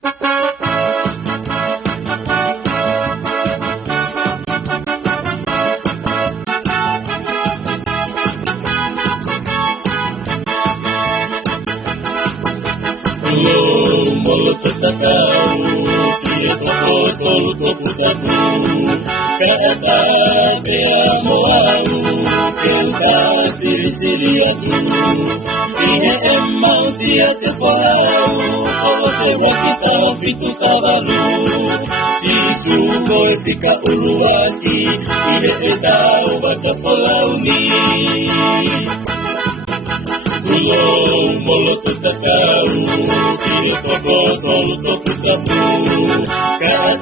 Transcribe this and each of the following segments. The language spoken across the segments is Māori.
Tulou, moto tatau, kia toko, tolu, toputapu, takimu'a, silisili Etau, siate folau, Kolose kita fitu talu, Sisu koe Fika Uluaki, Etau, vaka folau ni. Tulou, moto tatau, kia toko, tolu, toputapu,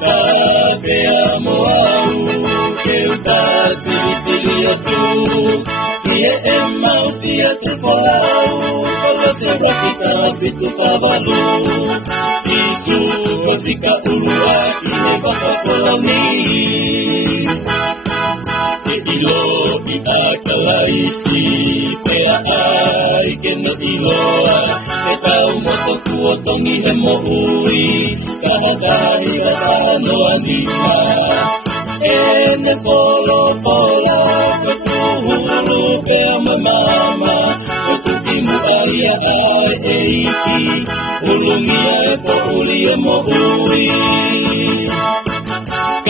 takimu'a, silisili siate folau, Kolose kita fitu talu, Sisu koe Fika Uluaki, vaka folau ni. Ilo'i Kalaisi, keno iloa, hetau moto tongi mo'i, kahatahi no anima, folofola, tuhulu, maama, takimu'a eiki, ulungia ulia mo'i.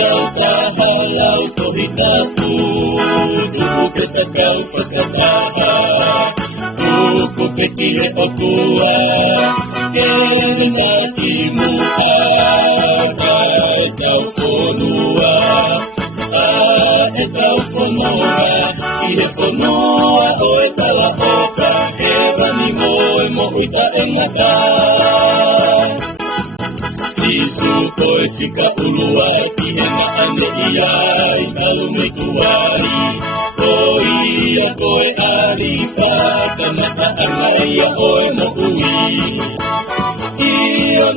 Kautaha Lau Tohitapu, fakataha, tuku pekihe okua, takimu'a, Etau fonua, Etau fonua, fonua oetala oka, mo'i takimu'a. Sisu koe Fika Uluaki, ngata'anga, talu-mei-tuai, koe arifa, Kamata'anga oe mo'ui.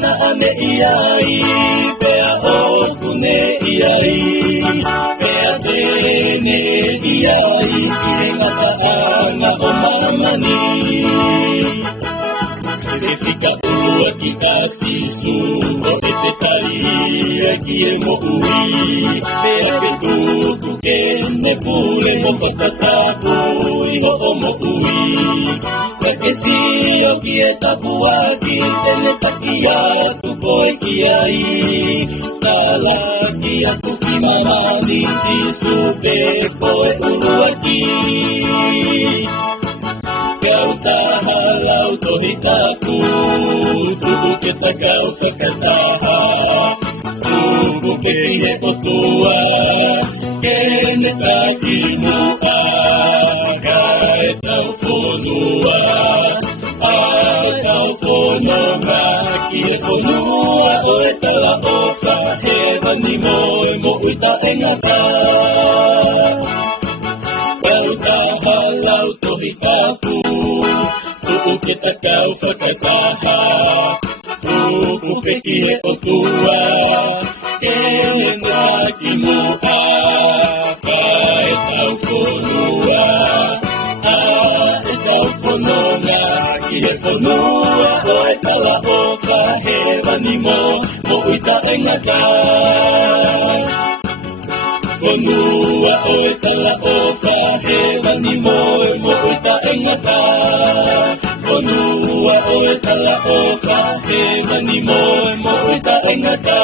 Na'aneiai, pea okune iai, pea tene iai, ngata'anga o mamani. Koe Fika Uluaki Sisu koe Kie mo'ui, pea ke tuku kene pule mo whakatapu iho o mo'ui. Kakesi o kie tapuaki, tene taki atu koe kiai, tala ki atu ki mamani, Sisu koe Uluaki. Kautaha Lau Tohitapu, tuku ke takau whakataha, tuku ke kihe otua, kene takimu'a, ka Etau fonua, Etau fononga, kihe fonua o etala oka, hewani mo'i takimu'a. Kautaha Lau Tohitapu, tuku ke takau whakataha, tuku ke kihe otua, kene takimu'a, ka Etau fonua, Etau fononga, kihe fonua o etala oka, hewani mo'i takimu'a. Fonua o etala oka, hewani mo'i takimu'a. Fonua o etala oka, hewani mo'i takimu'a.